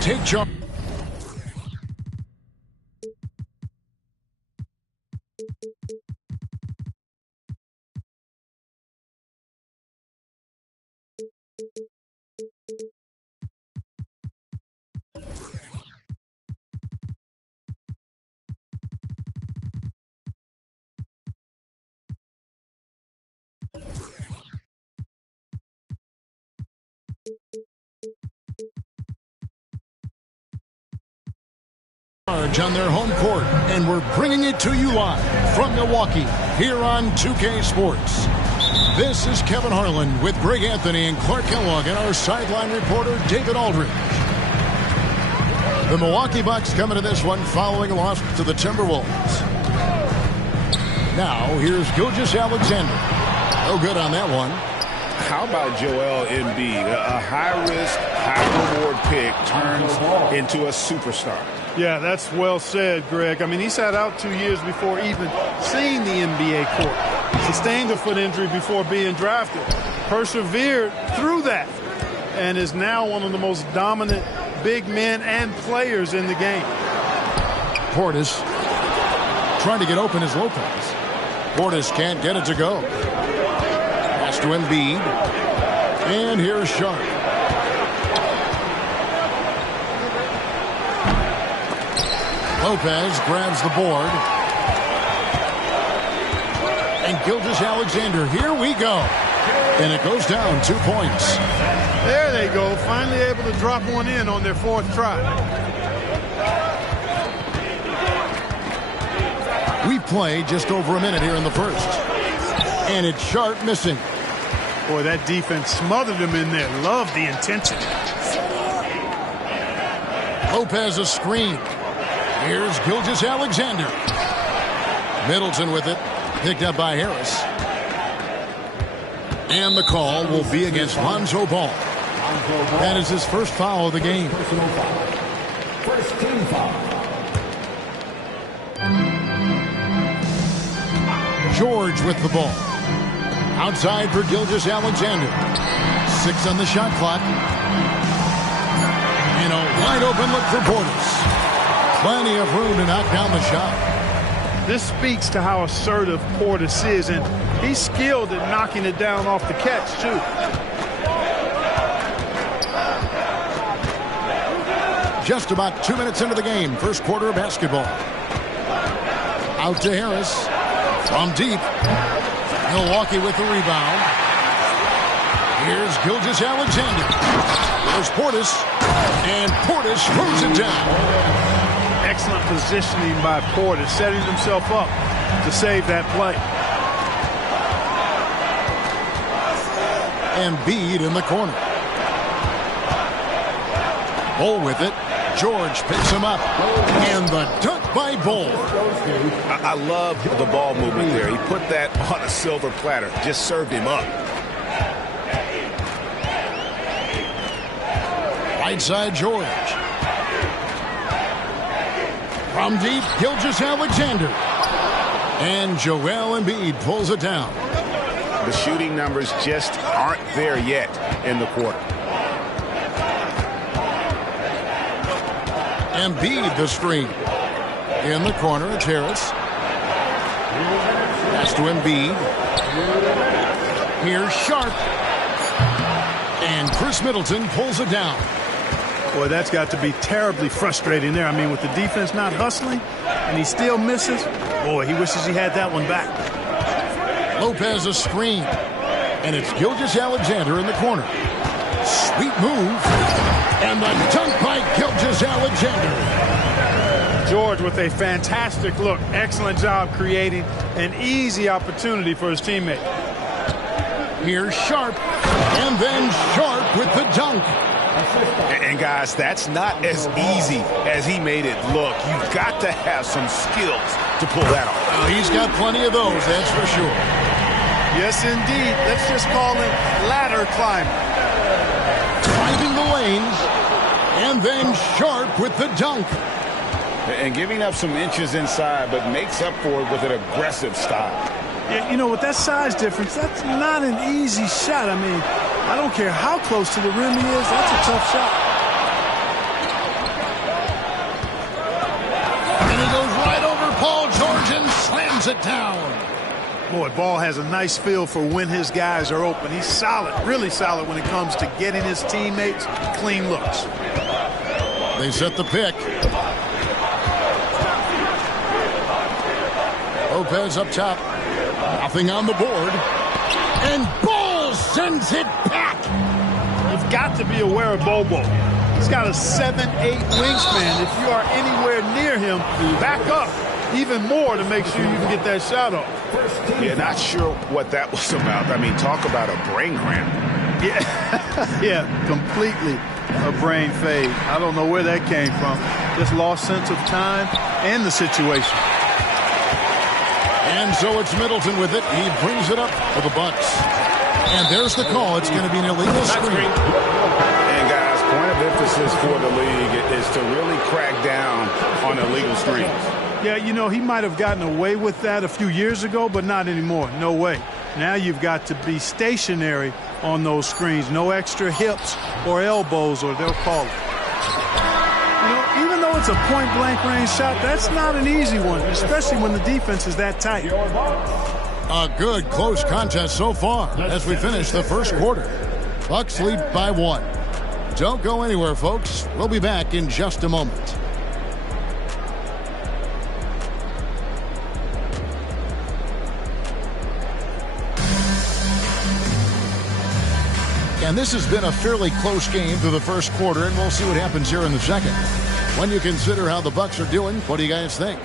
Take charge. On their home court, and we're bringing it to you live from Milwaukee here on 2K Sports. This is Kevin Harlan with Greg Anthony and Clark Kellogg and our sideline reporter David Aldridge. The Milwaukee Bucks coming to this one following a loss to the Timberwolves. Now here's Gilgeous-Alexander. No good on that one. How about Joel Embiid? A high-risk, high-reward pick turns into a superstar. Yeah, that's well said, Greg. I mean, he sat out 2 years before even seeing the NBA court. Sustained a foot injury before being drafted. Persevered through that. And is now one of the most dominant big men and players in the game. Portis trying to get open as Lopez. Portis can't get it to go. Pass to Embiid. And here's Sharp. Lopez grabs the board. And Gilgeous-Alexander, here we go. And it goes down 2 points. There they go, finally able to drop one in on their fourth try. We play just over a minute here in the first. And it's Sharp missing. Boy, that defense smothered him in there. Love the intensity. Lopez a screen. Here's Gilgeous-Alexander. Middleton with it. Picked up by Harris. And the call will be against Lonzo Ball. That is his first foul of the game. First team foul. George with the ball. Outside for Gilgeous-Alexander. 6 on the shot clock. And a wide open look for Portis. Plenty of room to knock down the shot. This speaks to how assertive Portis is, and he's skilled at knocking it down off the catch, too. Just about 2 minutes into the game, first quarter of basketball. Out to Harris. From deep. Milwaukee with the rebound. Here's Gilgeous-Alexander. There's Portis. And Portis throws it down. Excellent positioning by Portis, setting himself up to save that play. Embiid in the corner. Ball with it. George picks him up. And the dunk by Ball. I love the ball movement there. He put that on a silver platter. Just served him up. Right side George. From deep, Gilgeous-Alexander. And Joel Embiid pulls it down. The shooting numbers just aren't there yet in the quarter. Embiid the screen. In the corner, it's Harris. Pass to Embiid. Here's Sharp. And Chris Middleton pulls it down. Boy, that's got to be terribly frustrating there. I mean, with the defense not hustling, and he still misses. Boy, he wishes he had that one back. Lopez a screen. And it's Gilgeous-Alexander in the corner. Sweet move. And the dunk by Gilgeous-Alexander. George with a fantastic look. Excellent job creating an easy opportunity for his teammate. Here's Sharp, and then Sharp with the dunk. And guys, that's not as easy as he made it look. You've got to have some skills to pull that off. He's got plenty of those, that's for sure. Yes, indeed. Let's just call him ladder climber. Driving the lanes, and then Sharp with the dunk. And giving up some inches inside, but makes up for it with an aggressive style. Yeah, you know, with that size difference, that's not an easy shot. I mean, I don't care how close to the rim he is. That's a tough shot. And he goes right over Paul George and slams it down. Boy, Ball has a nice feel for when his guys are open. He's solid, really solid when it comes to getting his teammates clean looks. They set the pick. Lopez up top. Nothing on the board. And Ball sends it back. You've got to be aware of Bobo. He's got a 7'8" wingspan. If you are anywhere near him, back up even more to make sure you can get that shot off. Yeah, not sure what that was about. I mean, talk about a brain cramp. Yeah, yeah, completely a brain fade. I don't know where that came from. Just lost sense of time and the situation. And so it's Middleton with it. He brings it up for the Bucks. And there's the call. It's going to be an illegal screen. And guys, point of emphasis for the league is to really crack down on illegal screens. Yeah, you know, he might have gotten away with that a few years ago, but not anymore. No way. Now you've got to be stationary on those screens. No extra hips or elbows, or they'll call it. You know, even though it's a point-blank range shot, that's not an easy one, especially when the defense is that tight. A good close contest so far as we finish the first quarter. Bucks lead by 1. Don't go anywhere, folks. We'll be back in just a moment. And this has been a fairly close game through the first quarter, and we'll see what happens here in the second. When you consider how the Bucks are doing, what do you guys think?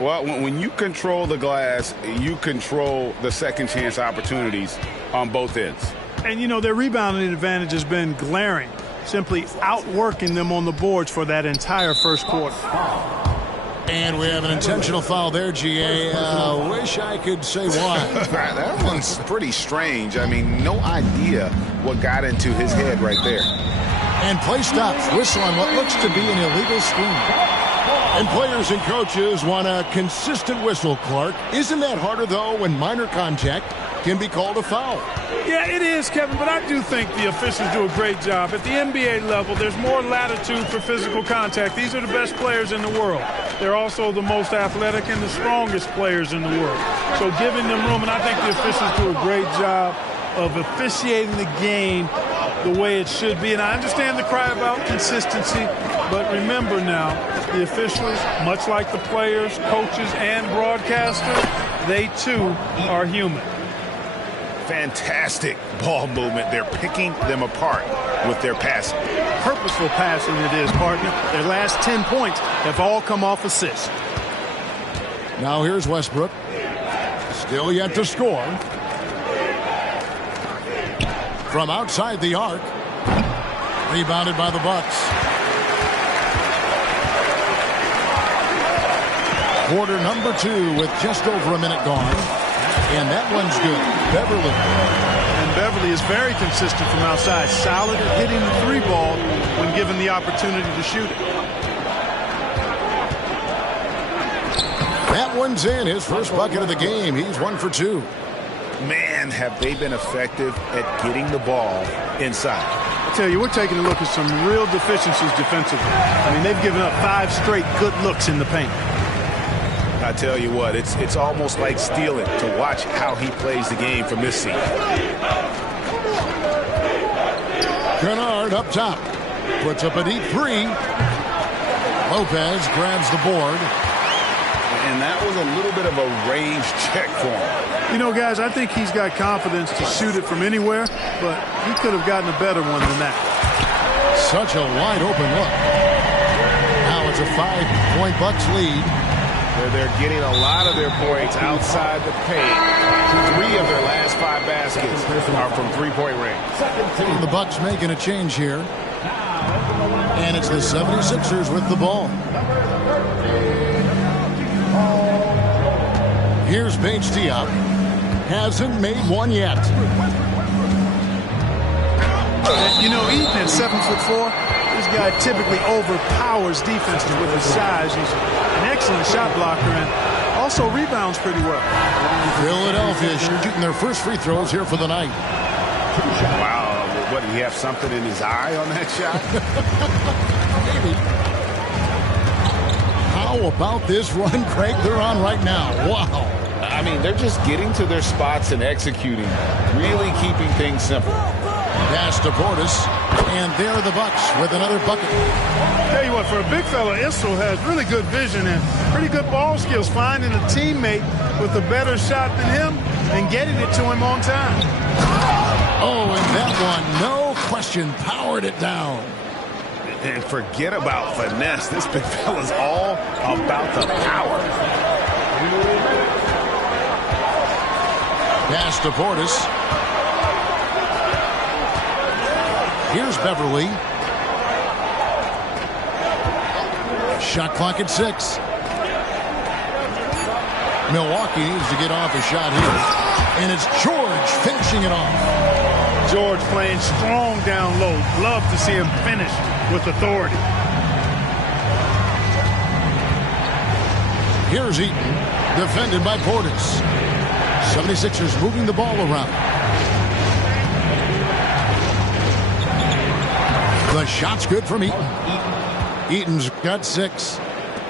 Well, when you control the glass, you control the second chance opportunities on both ends. And, you know, their rebounding advantage has been glaring, simply outworking them on the boards for that entire first quarter. And we have an intentional foul there, GA. Wish I could say why. That one's pretty strange. I mean, no idea what got into his head right there. And play stops. Whistle on what looks to be an illegal screen. And players and coaches want a consistent whistle, Clark. Isn't that harder, though, when minor contact can be called a foul? Yeah, it is, Kevin, but I do think the officials do a great job. At the NBA level, there's more latitude for physical contact. These are the best players in the world. They're also the most athletic and the strongest players in the world. So giving them room, and I think the officials do a great job of officiating the game the way it should be. And I understand the cry about consistency, but remember now, the officials, much like the players, coaches, and broadcasters, they too are human. Fantastic ball movement. They're picking them apart with their passing. Purposeful passing it is, partner. Their last 10 points have all come off assists. Now here's Westbrook. Still yet to score. From outside the arc. Rebounded by the Bucks. Quarter number 2 with just over a minute gone. And that one's good. Beverly. And Beverly is very consistent from outside. Solid at hitting the 3 ball when given the opportunity to shoot it. That one's in. His first bucket of the game. He's 1 for 2. Man, have they been effective at getting the ball inside. I tell you, we're taking a look at some real deficiencies defensively. I mean, they've given up 5 straight good looks in the paint. I tell you what, it's almost like stealing to watch how he plays the game from this seat. Kennard up top. Puts up a deep 3. Lopez grabs the board. And that was a little bit of a range check for him. You know, guys, I think he's got confidence to shoot it from anywhere, but he could have gotten a better one than that. Such a wide open look. Now it's a 5-point Bucks lead. They're getting a lot of their points outside the paint. 3 of their last 5 baskets are from three-point range. The Bucks making a change here. And it's the 76ers with the ball. Here's Paige Diop. Hasn't made one yet. You know, Eaton at 7'4", this guy typically overpowers defenses with his size. He's an excellent shot blocker and also rebounds pretty well. Philadelphia shooting their first free throws here for the night. Wow. What, did he have something in his eye on that shot? Maybe. How about this run, Craig, they're on right now? Wow. I mean, they're just getting to their spots and executing, really keeping things simple. Pass to Portis, and there are the Bucks with another bucket. Tell you what, for a big fella, Issel has really good vision and pretty good ball skills, finding a teammate with a better shot than him and getting it to him on time. Oh, and that one, no question, powered it down. And forget about finesse. This big fella's all about the power. Pass to Portis. Here's Beverly. Shot clock at 6. Milwaukee needs to get off a shot here. And it's George finishing it off. George playing strong down low. Love to see him finish with authority. Here's Eaton, defended by Portis. 76ers moving the ball around. The shot's good from Eaton. Eaton's got 6.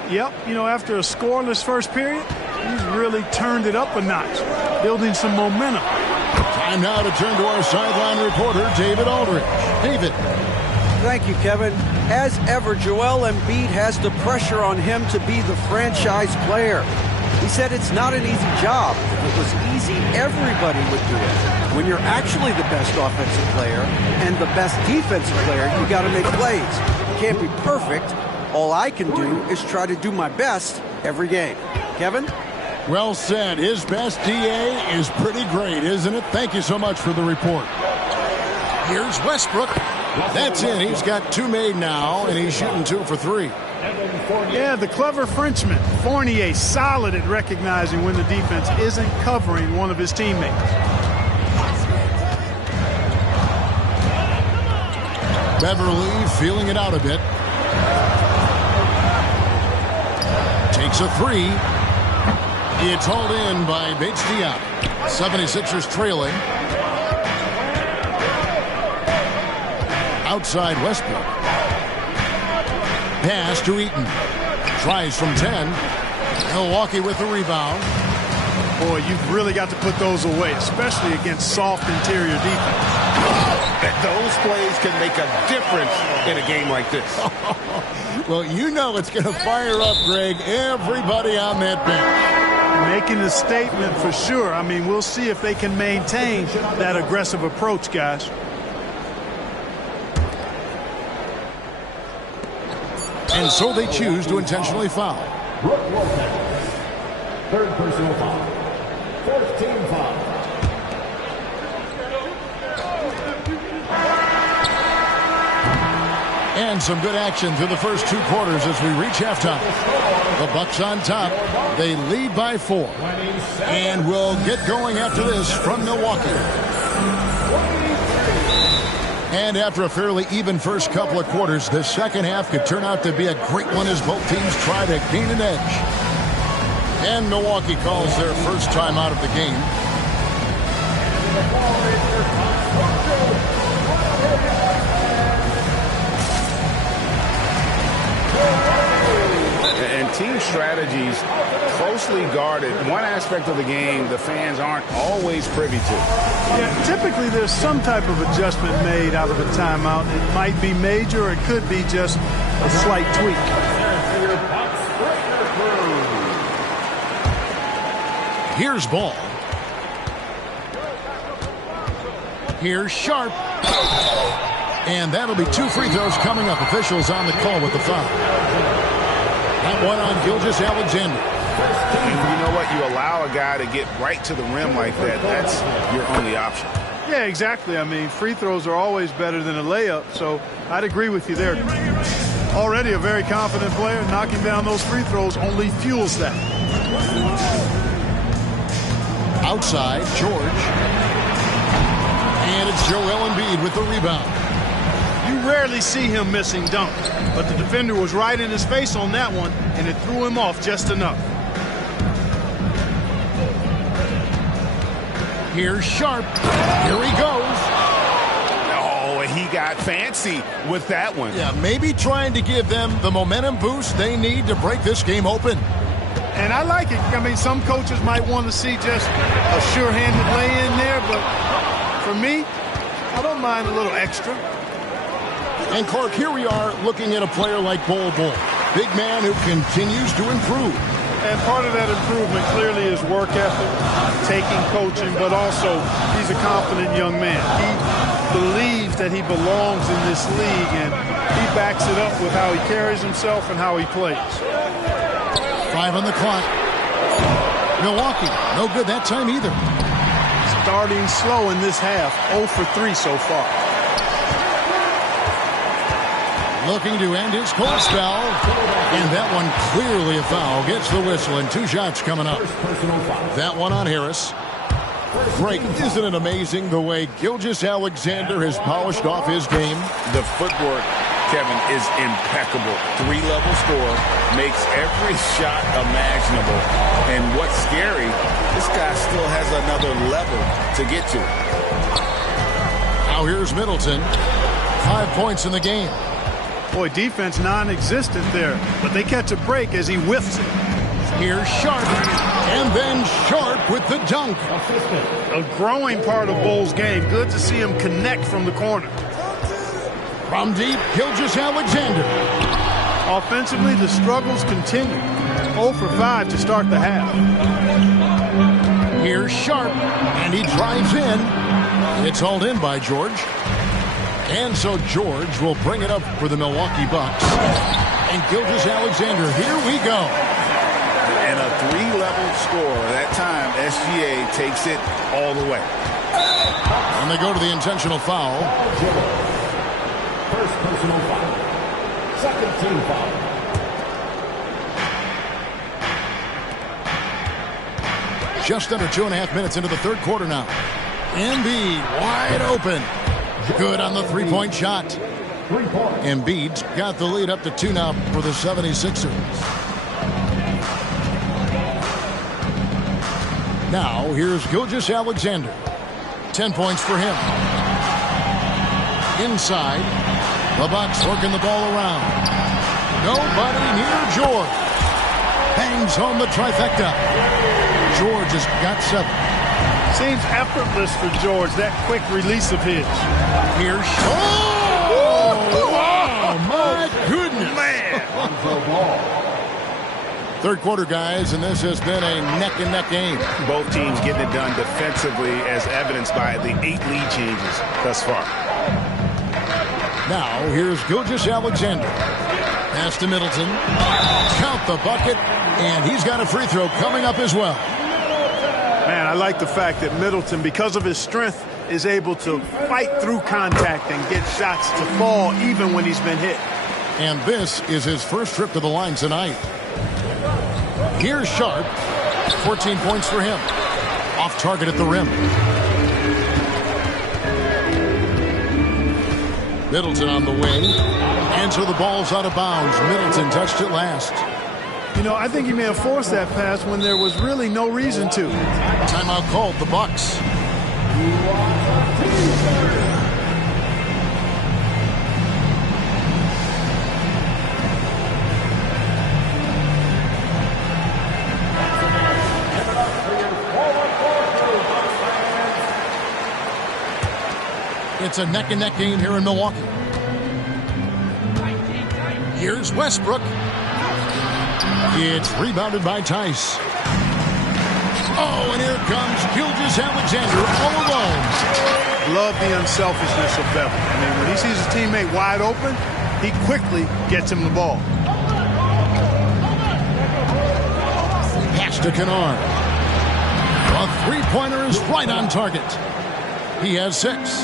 Yep, you know, after a scoreless first period, he's really turned it up a notch, building some momentum. Time now to turn to our sideline reporter, David Aldridge. David. Thank you, Kevin. As ever, Joel Embiid has the pressure on him to be the franchise player. He said it's not an easy job. If it was easy, everybody would do it. When you're actually the best offensive player and the best defensive player, you got to make plays. You can't be perfect. All I can do is try to do my best every game. Kevin? Well said. His best DA is pretty great, isn't it? Thank you so much for the report. Here's Westbrook. That's it. He's got 2 made now, and he's shooting 2 for 3. Yeah, the clever Frenchman, Fournier, solid at recognizing when the defense isn't covering one of his teammates. Beverly feeling it out a bit. Takes a 3. It's hauled in by Bates Diop. 76ers trailing. Outside Westbrook. Pass to Eaton. Tries from 10. Milwaukee with the rebound. Boy, you've really got to put those away, especially against soft interior defense. Those plays can make a difference in a game like this. Well, you know it's going to fire up, Greg, everybody on that bench. Making a statement for sure. I mean, we'll see if they can maintain that aggressive approach, guys. And so they choose to intentionally foul. Brooke Lopez. 3rd personal foul. 4th team foul. And some good action through the first 2 quarters as we reach halftime. The Bucks on top. They lead by 4. And we'll get going after this from Milwaukee. And after a fairly even first couple of quarters, the second half could turn out to be a great one as both teams try to gain an edge. And Milwaukee calls their first time out of the game. And team strategies closely guarded. One aspect of the game the fans aren't always privy to. Yeah, typically there's some type of adjustment made out of a timeout. It might be major, or it could be just a slight tweak. Here's Ball. Here's Sharp. And that'll be 2 free throws coming up. Officials on the call with the foul. That one on Gilgeous-Alexander. And you know what? You allow a guy to get right to the rim like that, that's your only option. Yeah, exactly. I mean, free throws are always better than a layup, so I'd agree with you there. Already a very confident player, knocking down those free throws only fuels that. Outside, George. And it's Joel Embiid with the rebound. You rarely see him missing dunks, but the defender was right in his face on that one, and it threw him off just enough. Here's Sharp. Here he goes. Oh, he got fancy with that one. Yeah, maybe trying to give them the momentum boost they need to break this game open. And I like it. I mean, some coaches might want to see just a sure-handed lay-in there, but for me, I don't mind a little extra. And Clark, here we are looking at a player like Bol Bol. Big man who continues to improve. And part of that improvement clearly is work ethic, taking coaching, but also he's a confident young man. He believes that he belongs in this league, and he backs it up with how he carries himself and how he plays. 5 on the clock. Milwaukee, no good that time either. Starting slow in this half, 0 for 3 so far. Looking to end his cold spell. And that one clearly a foul. Gets the whistle and 2 shots coming up. That one on Harris. Great. Isn't it amazing the way Gilgeous-Alexander has polished off his game? The footwork, Kevin, is impeccable. 3-level score, makes every shot imaginable. And what's scary, this guy still has another level to get to. Now here's Middleton. 5 points in the game. Boy, defense non-existent there, but they catch a break as he whiffs it. Here's Sharp, and then Sharp with the dunk. A growing part of Bol's game. Good to see him connect from the corner. From deep, Gilgeous-Alexander. Offensively, the struggles continue. 0 for 5 to start the half. Here's Sharp, and he drives in. It's hauled in by George. And so George will bring it up for the Milwaukee Bucks. And Gilgeous-Alexander, here we go. And a 3-level score. That time, SGA takes it all the way. And they go to the intentional foul. First personal foul. Second team foul. Just under 2.5 minutes into the third quarter now. Embiid wide open. Good on the three-point shot. Embiid's got the lead up to 2 now for the 76ers. Now, here's Gilgeous-Alexander. 10 points for him. Inside, the Bucks working the ball around. Nobody near George. Bangs home the trifecta. George has got 7. Seems effortless for George, that quick release of his. Here's wow, my goodness. Man. Third quarter, guys, and this has been a neck-and-neck game. Both teams getting it done defensively as evidenced by the 8 lead changes thus far. Now, here's Gilgeous-Alexander. Pass to Middleton. Count the bucket, and he's got a free throw coming up as well. Man, I like the fact that Middleton, because of his strength, is able to fight through contact and get shots to fall even when he's been hit. And this is his first trip to the line tonight. Here's Sharp. 14 points for him. Off target at the rim. Middleton on the wing. And so the ball's out of bounds. Middleton touched it last. You know, I think he may have forced that pass when there was really no reason to. Timeout called, the Bucks. It's a neck-and-neck game here in Milwaukee. Here's Westbrook. It's rebounded by Tice. Oh, and here comes Gilgeous-Alexander all alone. Love the unselfishness of Beverly. I mean, when he sees his teammate wide open, he quickly gets him the ball. to Kennard. A three-pointer is right on target. He has 6.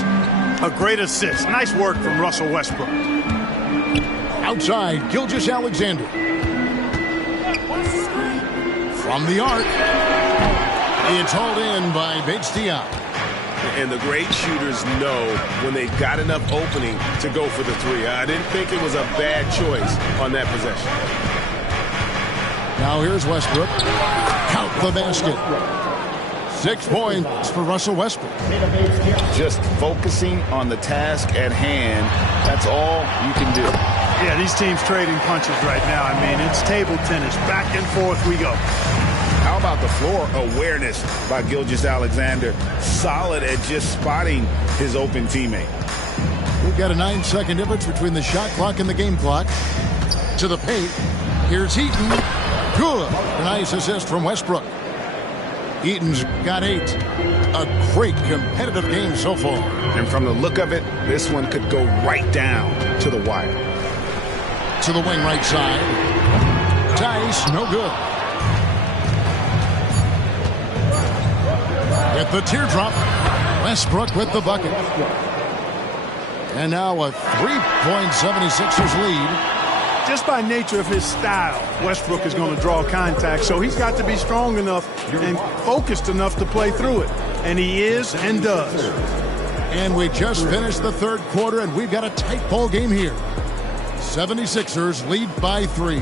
A great assist. Nice work from Russell Westbrook. Outside, Gilgeous-Alexander. From the arc. It's hauled in by Bates-Diop. And the great shooters know when they've got enough opening to go for the three. I didn't think it was a bad choice on that possession. Now here's Westbrook. Count the basket. 6 points for Russell Westbrook. Just focusing on the task at hand, that's all you can do. Yeah, these teams trading punches right now. I mean, it's table tennis. Back and forth we go. How about the floor awareness by Gilgeous-Alexander? Solid at just spotting his open teammate. We've got a 9-second difference between the shot clock and the game clock. To the paint. Here's Eaton. Good. A nice assist from Westbrook. Eaton's got 8. A great competitive game so far. And from the look of it, this one could go right down to the wire. To the wing right side. Tice, no good. With the teardrop, Westbrook with the bucket. And now a 3-point 76ers lead. Just by nature of his style, Westbrook is going to draw contact, so he's got to be strong enough and focused enough to play through it. And he is and does. And we just finished the third quarter, and we've got a tight ball game here. 76ers lead by 3.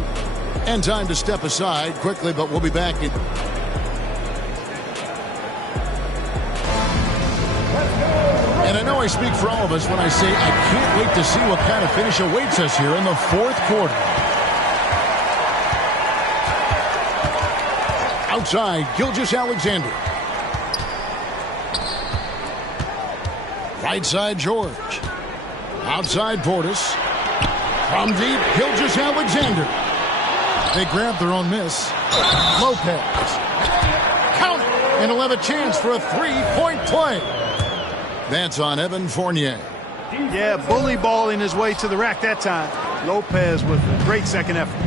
And time to step aside quickly, but we'll be back in. And I know I speak for all of us when I say I can't wait to see what kind of finish awaits us here in the fourth quarter. Outside, Gilgeous-Alexander. Right side, George. Outside, Portis. From deep, Gilgeous-Alexander. They grab their own miss. Lopez. Count it. And he'll have a chance for a 3-point play. That's on Evan Fournier. Yeah, bully balling his way to the rack that time. Lopez with a great second effort.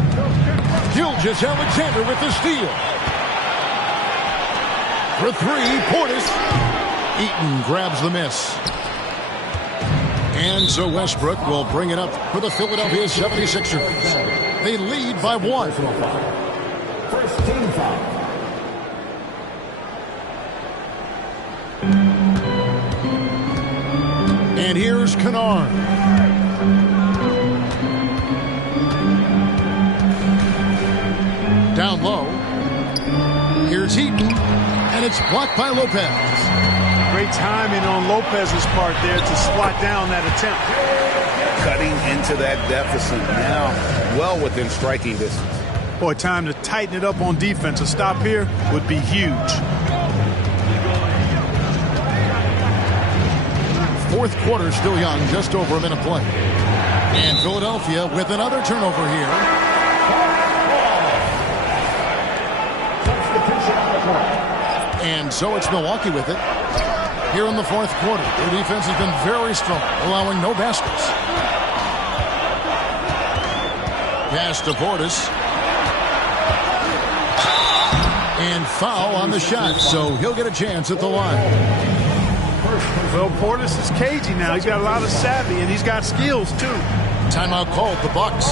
Gilgeous-Alexander with the steal. For 3, Portis. Eaton grabs the miss. And so Westbrook will bring it up for the Philadelphia 76ers. They lead by 1. First team foul. And here's Kennard. Down low. Here's Eaton. And it's blocked by Lopez. Great timing on Lopez's part there to swat down that attempt. Cutting into that deficit now, well within striking distance. Boy, time to tighten it up on defense. A stop here would be huge. Fourth quarter still young, just over a minute play. And Philadelphia with another turnover here. And so it's Milwaukee with it. Here in the fourth quarter, their defense has been very strong, allowing no baskets. Pass to Portis. And foul on the shot, so he'll get a chance at the line. Well, Portis is cagey now. He's got a lot of savvy, and he's got skills, too. Timeout called, the Bucks.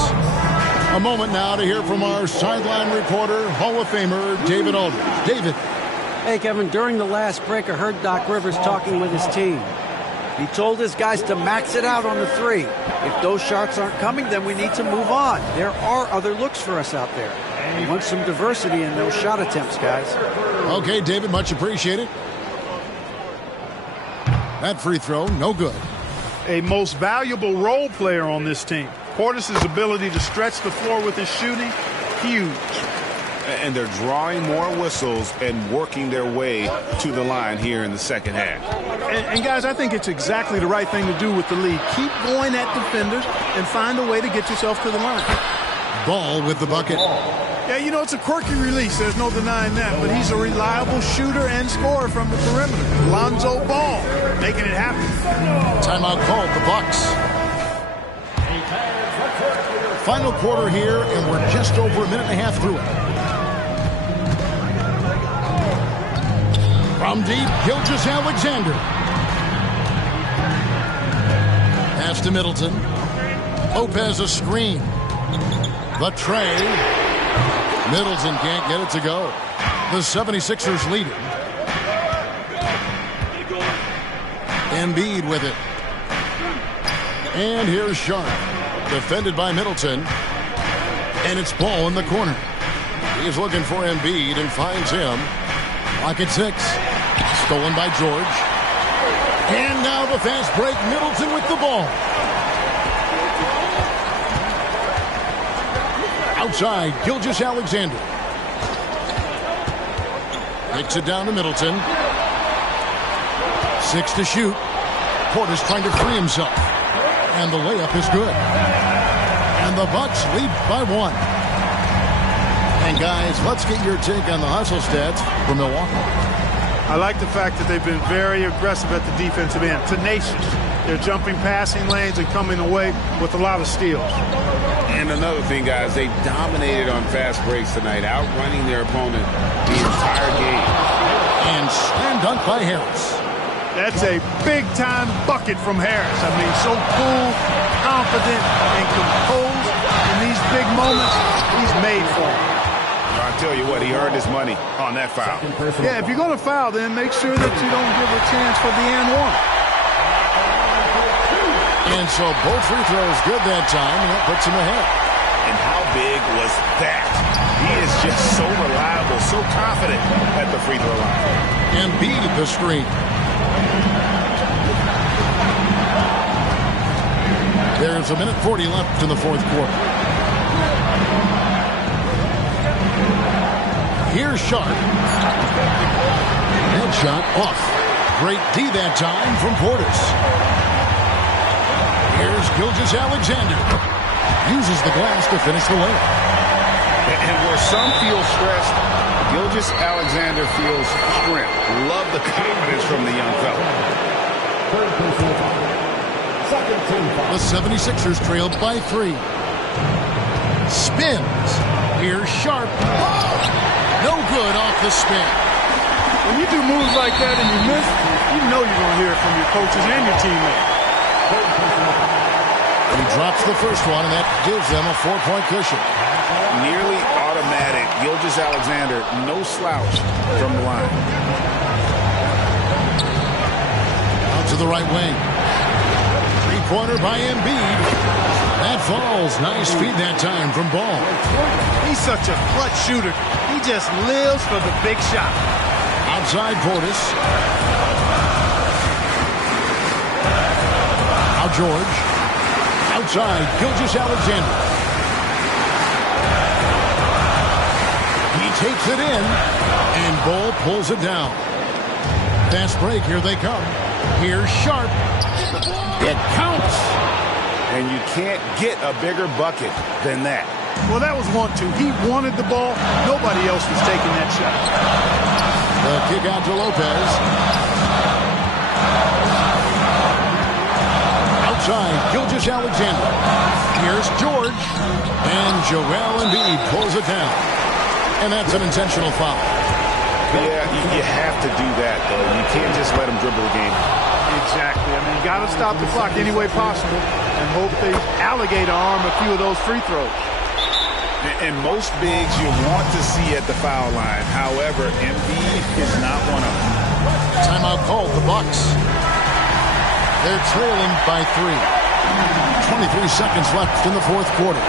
A moment now to hear from our sideline reporter, Hall of Famer David Aldridge. David. Hey, Kevin, during the last break, I heard Doc Rivers talking with his team. He told his guys to max it out on the 3. If those shots aren't coming, then we need to move on. There are other looks for us out there. We want some diversity in those shot attempts, guys. Okay, David, much appreciated. That free throw, no good. A most valuable role player on this team. Portis' ability to stretch the floor with his shooting, huge. And they're drawing more whistles and working their way to the line here in the second half. And guys, I think it's exactly the right thing to do with the lead. Keep going at defenders and find a way to get yourself to the line. Ball with the bucket. Yeah, you know, it's a quirky release. There's no denying that. But he's a reliable shooter and scorer from the perimeter. Lonzo Ball making it happen. Timeout called, the Bucks. Final quarter here, and we're just over a minute and a half through it. From deep, Gilgeous-Alexander. Pass to Middleton. Lopez a screen. The tray. Middleton can't get it to go. The 76ers lead it. Embiid with it. And here's Sharp. Defended by Middleton. And it's Ball in the corner. He's looking for Embiid and finds him. Lock at 6. Stolen by George. And now the fast break. Middleton with the ball. Outside, Gilgeous-Alexander. Kicks it down to Middleton. 6 to shoot. Portis trying to free himself. And the layup is good. And the Bucks lead by 1. And guys, let's get your take on the hustle stats for Milwaukee. I like the fact that they've been very aggressive at the defensive end. Tenacious. They're jumping passing lanes and coming away with a lot of steals. And another thing, guys, they dominated on fast breaks tonight, outrunning their opponent the entire game. And slam dunk by Harris. That's a big-time bucket from Harris. I mean, so cool, confident, and composed in these big moments. He's made for it. I'll tell you what, he earned his money on that foul. Yeah, if you're going to foul, then make sure that you don't give a chance for the and one. And so both free throws good that time, and that puts him ahead. And how big was that? He is just so reliable, so confident at the free throw line. Embiid the screen. There's 1:40 left in the fourth quarter. Here's Sharp. Headshot off. Great D that time from Portis. Here's Gilgeous-Alexander. Uses the glass to finish the layup. And where some feel stressed, Gilgeous-Alexander feels strength. Love the confidence from the young fella. The 76ers trailed by 3. Spins. Here's Sharp. No good off the spin. When you do moves like that and you miss, you know you're going to hear it from your coaches and your teammates. He drops the first one, and that gives them a 4-point cushion. Nearly automatic. Gilgeous-Alexander, no slouch from the line. Out to the right wing. Three-pointer by Embiid. That falls. Nice feed that time from Ball. He's such a clutch shooter. He just lives for the big shot. Outside Portis. Now George. Outside Gilgeous-Alexander. He takes it in, and Ball pulls it down. Fast break, here they come. Here's Sharp. It counts. And you can't get a bigger bucket than that. Well, that was 1-2. He wanted the ball. Nobody else was taking that shot. The kick out to Lopez. Outside, Gilgeous-Alexander. Here's George. And Joel Embiid pulls it down. And that's an intentional foul. Yeah, you have to do that, though. You can't just let him dribble the game. Exactly. I mean, you got to stop the clock any way possible and hope they alligator arm a few of those free throws. And most bigs you want to see at the foul line. However, Embiid is not one of them. Timeout called, the Bucks. They're trailing by 3. 23 seconds left in the fourth quarter.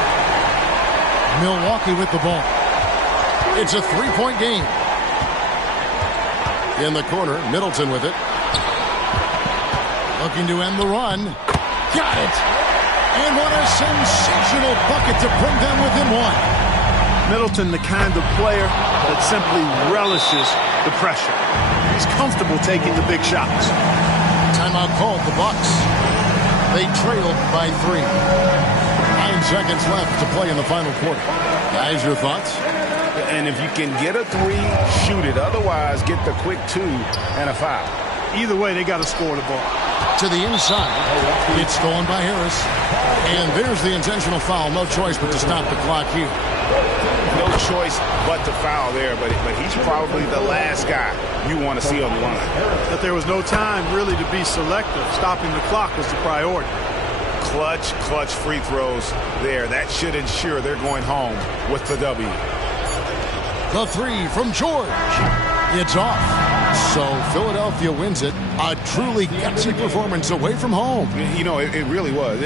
Milwaukee with the ball. It's a 3-point game. In the corner, Middleton with it. Looking to end the run. Got it! And what a sensational bucket to bring them within 1. Middleton, the kind of player that simply relishes the pressure. He's comfortable taking the big shots. Timeout called, the Bucks. They trailed by 3. 9 seconds left to play in the final quarter. Guys, your thoughts? And if you can get a 3, shoot it. Otherwise, get the quick 2 and a foul. Either way, they got to score the ball. To the inside. It's stolen by Harris. And there's the intentional foul. No choice but to stop the clock here. No choice but to foul there, but he's probably the last guy you want to see on the line. But there was no time really to be selective. Stopping the clock was the priority. Clutch free throws there. That should ensure they're going home with the W. The three from George. It's off. So Philadelphia wins it. A truly gutsy performance away from home. You know, it really was.